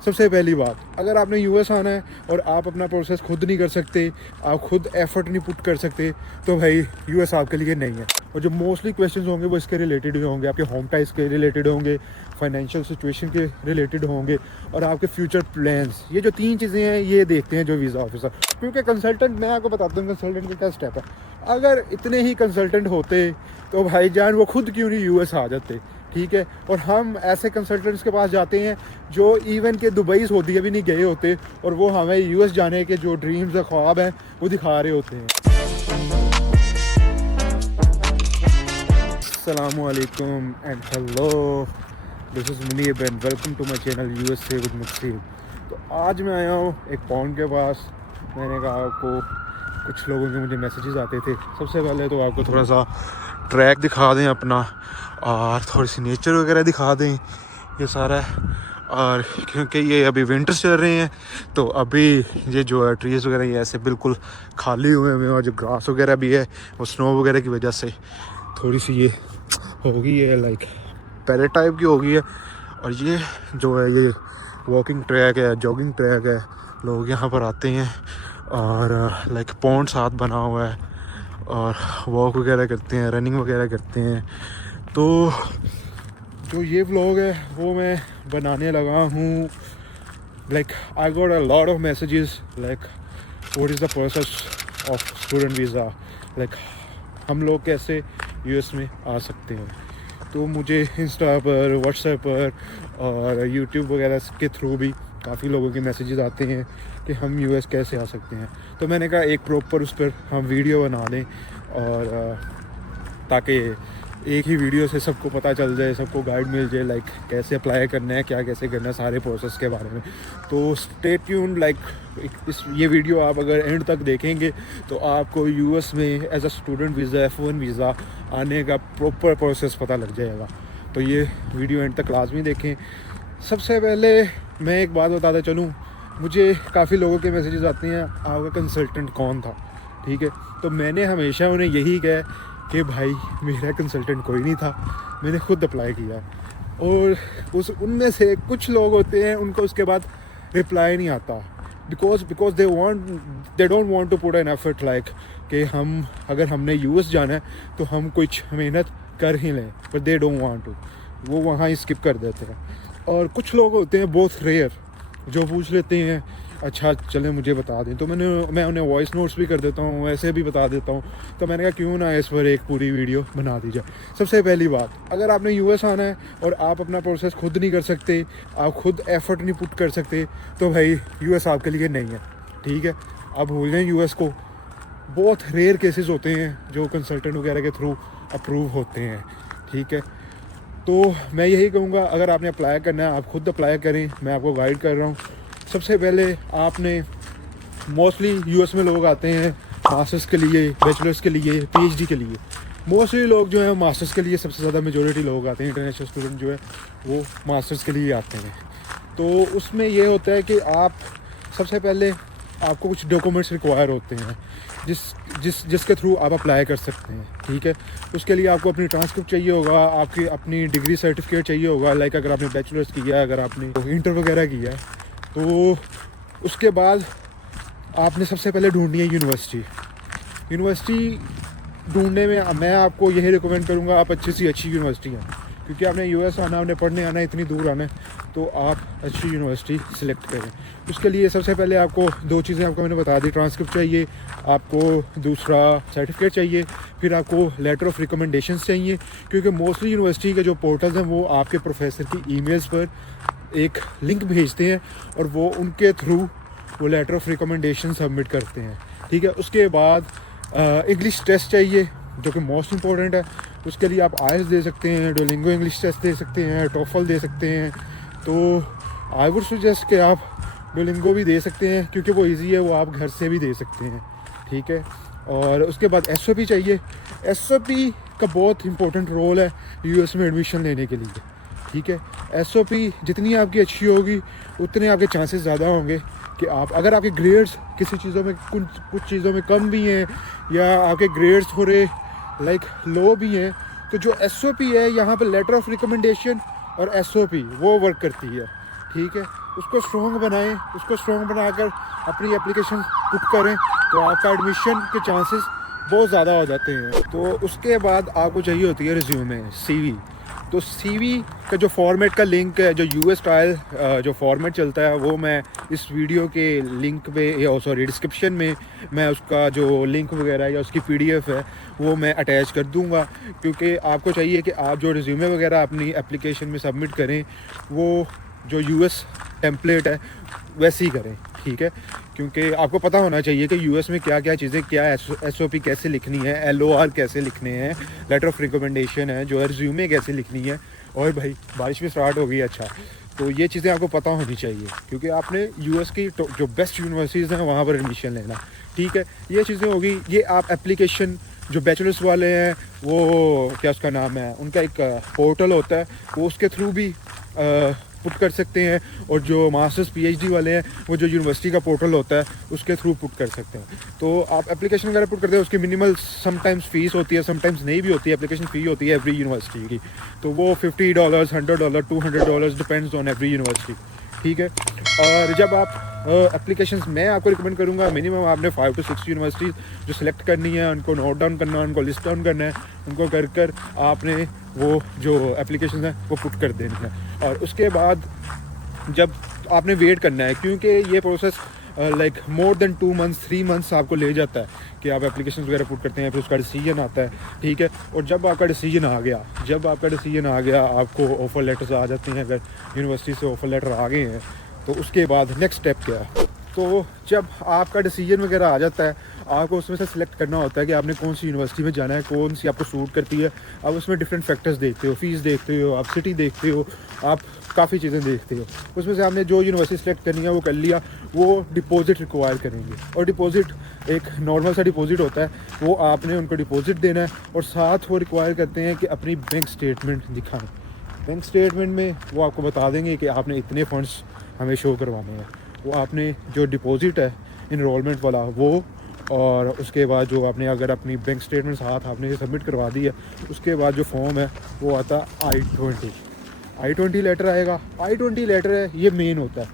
सबसे पहली बात, अगर आपने यूएस आना है और आप अपना प्रोसेस खुद नहीं कर सकते, आप खुद एफर्ट नहीं पुट कर सकते, तो भाई यूएस आपके लिए नहीं है। और जो मोस्टली क्वेश्चंस होंगे वो इसके रिलेटेड ही होंगे, आपके होम टाइप्स के रिलेटेड होंगे, फाइनेंशियल सिचुएशन के रिलेटेड होंगे और आपके फ्यूचर प्लान्स। ये जो 3 चीज़ें हैं ये देखते हैं जो वीज़ा ऑफिसर। क्योंकि कंसल्टेंट, मैं आपको बताता हूँ कंसल्टेंट का क्या स्टेप है। अगर इतने ही कंसल्टेंट होते तो भाईजान वो खुद क्यों नहीं यूएस आ जाते, ठीक है। और हम ऐसे कंसल्टेंट्स के पास जाते हैं जो इवन के दुबई सऊदी अभी नहीं गए होते और वो हमें यूएस जाने के जो ड्रीम्स और ख्वाब हैं वो दिखा रहे होते हैं। अस्सलामुअलैकुम and hello, this is Munib and welcome to my channel US से विद मुक्सीब। तो आज मैं आया हूँ एक पॉइंट के पास। मैंने कहा आपको, कुछ लोगों के मुझे मैसेजेस आते थे। सबसे पहले तो आपको थोड़ा सा ट्रैक दिखा दें अपना, और थोड़ी सी नेचर वगैरह दिखा दें, ये सारा है। और क्योंकि ये अभी विंटर्स चल रहे हैं तो अभी ये जो है ट्रीज़ वगैरह ये ऐसे बिल्कुल खाली हुए हैं, और जो ग्रास वगैरह भी है वो स्नो वगैरह की वजह से थोड़ी सी ये होगी, ये लाइक पैलेट टाइप की होगी है। और ये जो है ये वॉकिंग ट्रैक है, जॉगिंग ट्रैक है। लोग यहाँ पर आते हैं और लाइक पॉन्ड साथ बना हुआ है और वॉक वगैरह करते हैं, रनिंग वगैरह करते हैं। तो जो ये व्लॉग है वो मैं बनाने लगा हूँ। Like I got a lot of messages like what is the process of student visa, like हम लोग कैसे यूएस में आ सकते हैं। तो मुझे इंस्टा पर, व्हाट्सएप पर और यूट्यूब वगैरह के थ्रू भी काफ़ी लोगों के मैसेजेस आते हैं कि हम यूएस कैसे आ सकते हैं। तो मैंने कहा एक प्रॉपर उस पर हम वीडियो बना लें, और ताकि एक ही वीडियो से सबको पता चल जाए, सबको गाइड मिल जाए लाइक कैसे अप्लाई करना है, क्या कैसे करना है, सारे प्रोसेस के बारे में। तो स्टे ट्यून्ड, लाइक ये वीडियो आप अगर एंड तक देखेंगे तो आपको यूएस में as a student visa, F1 visa आने का प्रॉपर प्रोसेस पता लग जाएगा। तो ये वीडियो एंड तक लाजमी देखें। सबसे पहले मैं एक बात बताता चलूँ, मुझे काफ़ी लोगों के मैसेजेस आते हैं आपका कंसल्टेंट कौन था, ठीक है। तो मैंने हमेशा उन्हें यही कहा कि भाई मेरा कंसल्टेंट कोई नहीं था, मैंने खुद अप्लाई किया। और उनमें से कुछ लोग होते हैं उनको उसके बाद रिप्लाई नहीं आता, because they don't want to put an effort, like कि हम अगर हमने यूएस जाना है तो हम कुछ मेहनत कर ही लें, पर दे डोंट वांट टू, वो वहाँ ही स्किप कर देते हैं। और कुछ लोग होते हैं बहुत रेयर जो पूछ लेते हैं अच्छा चलें मुझे बता दें, तो मैं उन्हें वॉइस नोट्स भी कर देता हूँ, ऐसे भी बता देता हूँ। तो मैंने कहा क्यों ना इस पर एक पूरी वीडियो बना दी जाए। सबसे पहली बात, अगर आपने यूएस आना है और आप अपना प्रोसेस खुद नहीं कर सकते, आप खुद एफर्ट नहीं पुट कर सकते, तो भाई यूएस आपके लिए नहीं है, ठीक है। आप भूल जाएं यूएस को। बहुत रेयर केसेस होते हैं जो कंसल्टेंट वगैरह के थ्रू अप्रूव होते हैं, ठीक है। तो मैं यही कहूँगा, अगर आपने अप्लाई करना है आप खुद अप्लाई करें, मैं आपको गाइड कर रहा हूँ। सबसे पहले आपने, मोस्टली यूएस में लोग आते हैं मास्टर्स के लिए, बैचलर्स के लिए, पीएचडी के लिए। मोस्टली लोग जो है मास्टर्स के लिए, सबसे ज़्यादा मेजॉरिटी लोग आते हैं, इंटरनेशनल स्टूडेंट जो है वो मास्टर्स के लिए आते हैं। तो उसमें ये होता है कि आप सबसे पहले आपको कुछ डॉक्यूमेंट्स रिक्वायर होते हैं जिसके थ्रू आप अप्लाई कर सकते हैं, ठीक है। उसके लिए आपको अपनी ट्रांसक्रिप्ट चाहिए होगा, आपकी अपनी डिग्री सर्टिफिकेट चाहिए होगा, लाइक अगर आपने बैचलर्स किया है, अगर आपने इंटर वगैरह किया है। तो उसके बाद आपने सबसे पहले ढूंढनी है यूनिवर्सिटी ढूंढने में मैं आपको यही रिकमेंड करूँगा आप अच्छी सी अच्छी यूनिवर्सिटी हैं, क्योंकि आपने यूएस आना, आपने पढ़ने आना है, इतनी दूर आना है, तो आप अच्छी यूनिवर्सिटी सिलेक्ट करें। उसके लिए सबसे पहले आपको 2 चीज़ें आपको मैंने बता दी, ट्रांसक्रिप्ट चाहिए, आपको दूसरा सर्टिफिकेट चाहिए, फिर आपको लेटर ऑफ रिकमेंडेशंस चाहिए, क्योंकि मोस्टली यूनिवर्सिटी के जो पोर्टल्स हैं वो आपके प्रोफेसर की ईमेल्स पर एक लिंक भेजते हैं और वो उनके थ्रू वो लेटर ऑफ रिकमेंडेशन सबमिट करते हैं, ठीक है। उसके बाद इंग्लिश टेस्ट चाहिए जो कि मोस्ट इम्पॉर्टेंट है। उसके लिए आप आइल्स दे सकते हैं, डुओलिंगो इंग्लिश टेस्ट दे सकते हैं, टोफल दे सकते हैं। तो आई वुड सजेस्ट कि आप डुओलिंगो भी दे सकते हैं क्योंकि वो इजी है, वो आप घर से भी दे सकते हैं, ठीक है। और उसके बाद एसओपी चाहिए। एसओपी का बहुत इंपॉर्टेंट रोल है यूएस में एडमिशन लेने के लिए, ठीक है। एसओपी जितनी आपकी अच्छी होगी उतने आपके चांसेस ज़्यादा होंगे कि आप, अगर आपके ग्रेड्स किसी चीज़ों में कुछ चीज़ों में कम भी हैं या आपके ग्रेड्स थोड़े लाइक लो भी हैं, तो जो एसओपी है यहाँ पर लेटर ऑफ रिकमेंडेशन और एसओपी वो वर्क करती है, ठीक है। उसको स्ट्रॉन्ग बनाएं, उसको स्ट्रॉन्ग बनाकर अपनी एप्लीकेशन पुट करें तो आपका एडमिशन के चांसेस बहुत ज़्यादा हो जाते हैं। तो उसके बाद आपको चाहिए होती है रिज्यूमे, सीवी। तो सीवी का जो फॉर्मेट का लिंक है, जो यूएस स्टाइल जो फॉर्मेट चलता है, वो मैं इस वीडियो के लिंक पे या सॉरी डिस्क्रिप्शन में मैं उसका जो लिंक वगैरह या उसकी पीडीएफ है वो मैं अटैच कर दूंगा, क्योंकि आपको चाहिए कि आप जो रिज्यूमे वगैरह अपनी एप्लीकेशन में सबमिट करें वो जो यूएस टेम्पलेट है वैसे ही करें, ठीक है। क्योंकि आपको पता होना चाहिए कि यूएस में क्या क्या चीज़ें, क्या एसओपी कैसे लिखनी है, एलओआर कैसे लिखने हैं, लेटर ऑफ रिकमेंडेशन है, जो है रिज्यूमे कैसे लिखनी है। और भाई बारिश भी स्टार्ट हो गई, अच्छा तो ये चीज़ें आपको पता होनी चाहिए, क्योंकि आपने यूएस की जो बेस्ट यूनिवर्सिटीज़ हैं वहाँ पर एडमिशन लेना, ठीक है। ये चीज़ें होगी। ये आप एप्लीकेशन जो बैचलर्स वाले हैं वो क्या उसका नाम है, उनका एक पोर्टल होता है, वो उसके थ्रू भी पुट कर सकते हैं। और जो मास्टर्स पीएचडी वाले हैं वो जो यूनिवर्सिटी का पोर्टल होता है उसके थ्रू पुट कर सकते हैं। तो आप एप्लीकेशन वगैरह पुट करते हैं, उसकी मिनिमल समटाइम्स फ़ीस होती है, समटाइम्स नहीं भी होती है। एप्लीकेशन फ़ी होती है एवरी यूनिवर्सिटी की, तो वो $50, $100, $200 डिपेंड्स ऑन एवरी यूनिवर्सिटी, ठीक है। और जब आप एप्लीकेशंस मैं आपको रिकमेंड करूँगा, मिनिमम आपने 5 to 6 यूनिवर्सिटीज़ जो सिलेक्ट करनी है, उनको नोट डाउन करना है, उनको लिस्ट डाउन करना है, उनको कर आपने वो जो एप्लीकेशन है वो पुट कर देनी है। और उसके बाद जब आपने वेट करना है, क्योंकि ये process like more than 2 months 3 months आपको ले जाता है कि आप एप्लीकेशन वगैरह पुट करते हैं, फिर उसका डिसीजन आता है, ठीक है। और जब आपका डिसीजन आ गया, आपको ऑफ़र लेटर्स आ जाते हैं, अगर यूनिवर्सिटी से ऑफ़र लेटर आ गए हैं तो उसके बाद नेक्स्ट स्टेप क्या है। तो जब आपका डिसीजन वगैरह आ जाता है, आपको उसमें से सिलेक्ट करना होता है कि आपने कौन सी यूनिवर्सिटी में जाना है, कौन सी आपको सूट करती है। आप उसमें डिफरेंट फैक्टर्स देखते हो, फीस देखते हो, आप सिटी देखते हो, आप काफ़ी चीज़ें देखते हो। उसमें से आपने जो यूनिवर्सिटी सेलेक्ट करनी है वो कर लिया। वो डिपॉजिट रिक्वायर करेंगे, और डिपॉजिट एक नॉर्मल सा डिपॉजिट होता है, वो आपने उनको डिपॉजिट देना है। और साथ वो रिक्वायर करते हैं कि अपनी बैंक स्टेटमेंट दिखाएँ। बैंक स्टेटमेंट में वो आपको बता देंगे कि आपने इतने फंड्स हमें शो करवाने हैं। वो आपने जो डिपॉजिट है इनरोलमेंट वाला वो, और उसके बाद जो आपने अगर अपनी बैंक स्टेटमेंट साथ आपने सबमिट करवा दी है, उसके बाद जो फॉर्म है वो आता है I-20 लेटर आएगा। I-20 लेटर है, ये मेन होता है।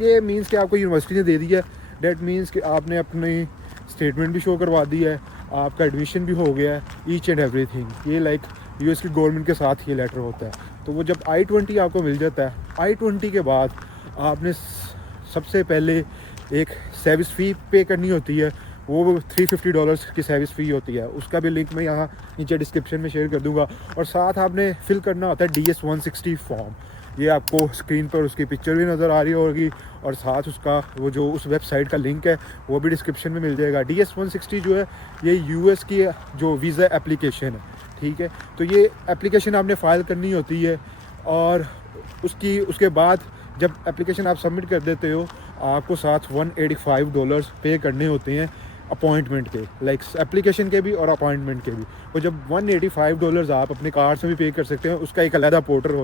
ये मीन्स कि आपको यूनिवर्सिटी ने दे दिया, डेट मीन्स कि आपने अपनी स्टेटमेंट भी शो करवा दी है, आपका एडमिशन भी हो गया है, ईच एंड एवरीथिंग। ये लाइक यूएस की गवर्नमेंट के साथ ये लेटर होता है। तो वो जब I-20 आपको मिल जाता है, I-20 के बाद आपने सबसे पहले एक सर्विस फ़ी पे करनी होती है, वो $350 की सर्विस फ़ी होती है। उसका भी लिंक मैं यहाँ नीचे डिस्क्रिप्शन में शेयर कर दूँगा। और साथ आपने फिल करना होता है DS-160 फॉर्म। ये आपको स्क्रीन पर उसकी पिक्चर भी नज़र आ रही होगी, और साथ उसका वो जो उस वेबसाइट का लिंक है वो भी डिस्क्रिप्शन में मिल जाएगा। DS-160 जो है ये यूएस की जो वीज़ा एप्लीकेशन है, ठीक है। तो ये एप्लीकेशन आपने फ़ाइल करनी होती है, और उसके बाद जब एप्लीकेशन आप सबमिट कर देते हो, आपको साथ $185 पे करने होते हैं अपॉइंटमेंट के, लाइक एप्लीकेशन के भी और अपॉइंटमेंट के भी। और जब $185 आप अपने कार्ड से भी पे कर सकते हैं। उसका एक अलहदा पोर्टल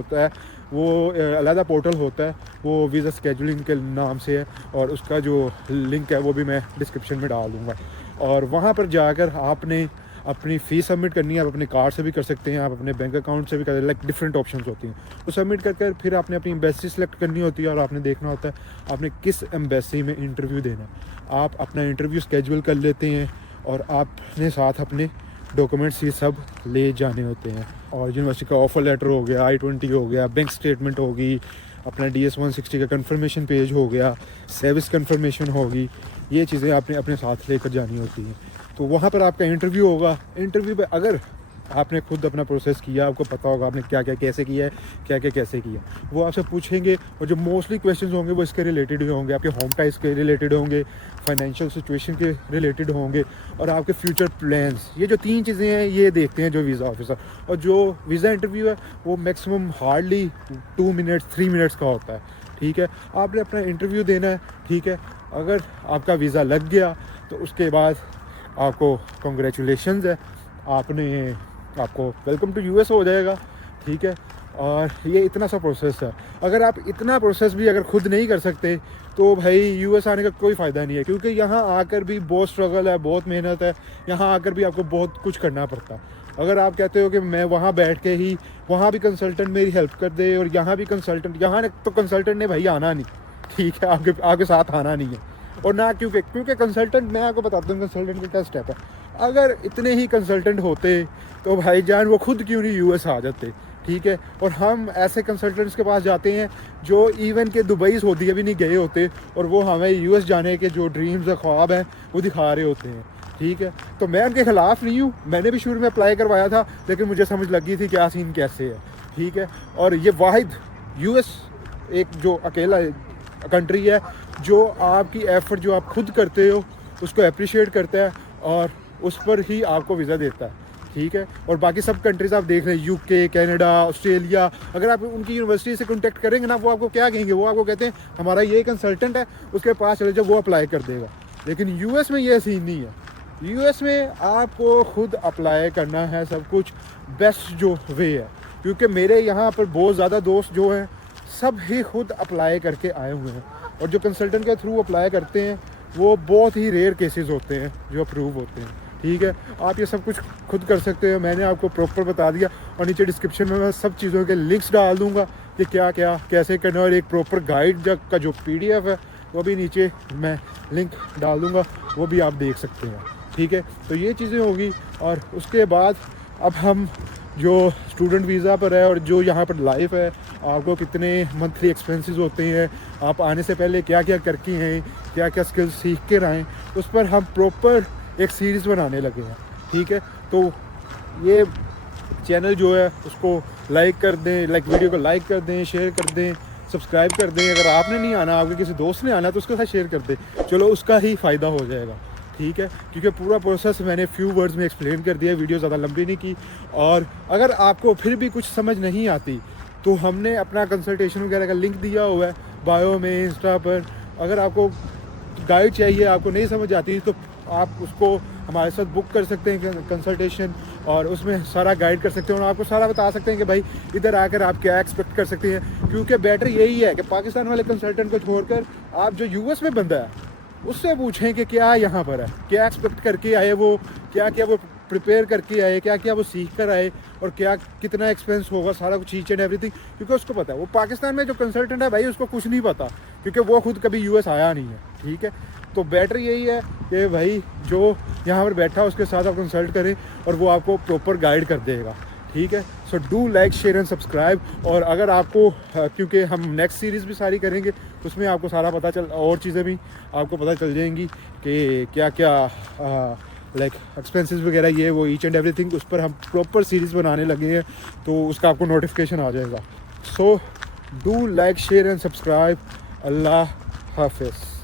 होता है, वो वीज़ा स्केजुलिंग के नाम से है, और उसका जो लिंक है वो भी मैं डिस्क्रिप्शन में डाल दूँगा। और वहाँ पर जाकर आपने अपनी फ़ीस सबमिट करनी है। आप अपने कार्ड से भी कर सकते हैं, आप अपने बैंक अकाउंट से भी कर, लाइक डिफरेंट ऑप्शंस होती हैं। वो सबमिट कर फिर आपने अपनी एम्बेसी सेलेक्ट करनी होती है, और आपने देखना होता है आपने किस एम्बेसी में इंटरव्यू देना है। आप अपना इंटरव्यू स्केजुअल कर लेते हैं, और आपने साथ अपने डॉक्यूमेंट्स ये सब ले जाने होते हैं। और यूनिवर्सिटी का ऑफ़र लेटर हो गया, I-20 हो गया, बैंक स्टेटमेंट होगी, अपना DS-160 का कन्फर्मेशन पेज हो गया, सर्विस कन्फर्मेशन होगी। ये चीज़ें आपने अपने साथ लेकर जानी होती हैं। तो वहाँ पर आपका इंटरव्यू होगा। इंटरव्यू पे अगर आपने खुद अपना प्रोसेस किया, आपको पता होगा आपने क्या क्या कैसे किया है, क्या क्या कैसे किया, वो आपसे पूछेंगे। और जो मोस्टली क्वेश्चंस होंगे वो इसके रिलेटेड ही होंगे, आपके होम टाइप्स के रिलेटेड होंगे, फाइनेंशियल सिचुएशन के रिलेटेड होंगे, और आपके फ्यूचर प्लान्स। ये जो 3 चीज़ें हैं ये देखते हैं जो वीज़ा ऑफिसर। और जो वीज़ा इंटरव्यू है वो मैक्सिमम हार्डली 2 मिनट्स 3 मिनट्स का होता है, ठीक है। आपने अपना इंटरव्यू देना है, ठीक है। अगर आपका वीज़ा लग गया तो उसके बाद आपको कॉन्ग्रेचुलेशंस है, आपको वेलकम टू यूएस हो जाएगा, ठीक है। और ये इतना सा प्रोसेस है। अगर आप इतना प्रोसेस भी अगर खुद नहीं कर सकते तो भाई यूएस आने का कोई फ़ायदा नहीं है, क्योंकि यहाँ आकर भी बहुत स्ट्रगल है, बहुत मेहनत है। यहाँ आकर भी आपको बहुत कुछ करना पड़ता है। अगर आप कहते हो कि मैं वहाँ बैठ के ही, वहाँ भी कंसल्टेंट मेरी हेल्प कर दे, और यहाँ भी कंसल्टेंट, यहाँ तो कंसल्टेंट ने भाई आना नहीं, ठीक है, आपके साथ आना नहीं है। और ना क्योंकि कंसल्टेंट, मैं आपको बताता हूँ कंसल्टेंट का क्या स्टेप है। अगर इतने ही कंसल्टेंट होते तो भाईजान वो खुद क्यों नहीं यूएस आ जाते, ठीक है। और हम ऐसे कंसल्टेंट्स के पास जाते हैं जो इवन के दुबई सऊदी भी नहीं गए होते, और वो हमें यूएस जाने के जो ड्रीम्स और ख्वाब हैं वो दिखा रहे होते हैं, ठीक है। तो मैं उनके ख़िलाफ़ नहीं हूँ, मैंने भी शुरू में अप्लाई करवाया था, लेकिन मुझे समझ लगी थी क्या सीन कैसे है, ठीक है। और ये वाहिद यूएस एक जो अकेला कंट्री है जो आपकी एफ़र्ट जो आप खुद करते हो उसको अप्रिशिएट करता है और उस पर ही आपको वीज़ा देता है, ठीक है। और बाकी सब कंट्रीज़ आप देख रहे हैं, यूके, कनाडा, ऑस्ट्रेलिया, अगर आप उनकी यूनिवर्सिटी से कॉन्टेक्ट करेंगे ना, वो आपको क्या कहेंगे, वो आपको कहते हैं हमारा ये कंसल्टेंट है, उसके पास चले जाओ, वो अप्लाई कर देगा। लेकिन यूएस में ये सीन नहीं है। यूएस में आपको खुद अप्लाई करना है सब कुछ, बेस्ट जो वे है। क्योंकि मेरे यहाँ पर बहुत ज़्यादा दोस्त जो हैं सब ही खुद अप्लाई करके आए हुए हैं, और जो कंसल्टेंट के थ्रू अप्लाई करते हैं वो बहुत ही रेयर केसेस होते हैं जो अप्रूव होते हैं, ठीक है। आप ये सब कुछ खुद कर सकते हो, मैंने आपको प्रॉपर बता दिया, और नीचे डिस्क्रिप्शन में मैं सब चीज़ों के लिंक्स डाल दूँगा कि क्या क्या कैसे करना, और एक प्रॉपर गाइड का जो PDF है वो भी नीचे मैं लिंक डाल दूँगा, वो भी आप देख सकते हैं, ठीक है। तो ये चीज़ें होगी। और उसके बाद अब हम जो स्टूडेंट वीज़ा पर है और जो यहाँ पर लाइफ है, आपको कितने मंथली एक्सपेंसेस होते हैं, आप आने से पहले क्या क्या करके हैं, क्या क्या स्किल्स सीख कर आएँ, उस पर हम प्रॉपर एक सीरीज़ बनाने लगे हैं, ठीक है। तो ये चैनल जो है उसको लाइक कर दें, वीडियो को लाइक कर दें, शेयर कर दें, सब्सक्राइब कर दें। अगर आपने नहीं आना, आपके किसी दोस्त ने आना तो उसके साथ शेयर कर दें, चलो उसका ही फ़ायदा हो जाएगा, ठीक है। क्योंकि पूरा प्रोसेस मैंने फ्यू वर्ड्स में एक्सप्लेन कर दिया, वीडियो ज़्यादा लंबी नहीं की। और अगर आपको फिर भी कुछ समझ नहीं आती तो हमने अपना कंसल्टेशन वगैरह का लिंक दिया हुआ है बायो में, इंस्टा पर। अगर आपको गाइड चाहिए, आपको नहीं समझ आती, तो आप उसको हमारे साथ बुक कर सकते हैं कंसल्टेशन, और उसमें सारा गाइड कर सकते हैं, और आपको सारा बता सकते हैं कि भाई इधर आकर आप क्या एक्सपेक्ट कर सकते हैं। क्योंकि बेटर यही है कि पाकिस्तान वाले कंसल्टेंट को छोड़कर आप जो यूएस में बंदा है उससे पूछें कि क्या यहाँ पर है, क्या एक्सपेक्ट करके आए वो, क्या क्या वो प्रिपेयर करके आए, क्या क्या वो सीख कर आए, और क्या कितना एक्सपेंस होगा, सारा कुछ ईच एंड एवरीथिंग, क्योंकि उसको पता है। वो पाकिस्तान में जो कंसल्टेंट है भाई उसको कुछ नहीं पता, क्योंकि वो खुद कभी यूएस आया नहीं है, ठीक है। तो बेटर यही है कि भाई जो यहाँ पर बैठा उसके साथ आप कंसल्ट करें और वो आपको प्रॉपर गाइड कर देगा, ठीक है। सो do like, share and subscribe. और अगर आपको क्योंकि हम नेक्स्ट सीरीज़ भी सारी करेंगे, उसमें आपको सारा पता चल, और चीज़ें भी आपको पता चल जाएंगी कि क्या क्या एक्सपेंसेस वगैरह, ये वो ईच एंड एवरीथिंग, उस पर हम प्रॉपर सीरीज़ बनाने लगे हैं, तो उसका आपको नोटिफिकेशन आ जाएगा। So do like, share and subscribe. Allah हाफिज़।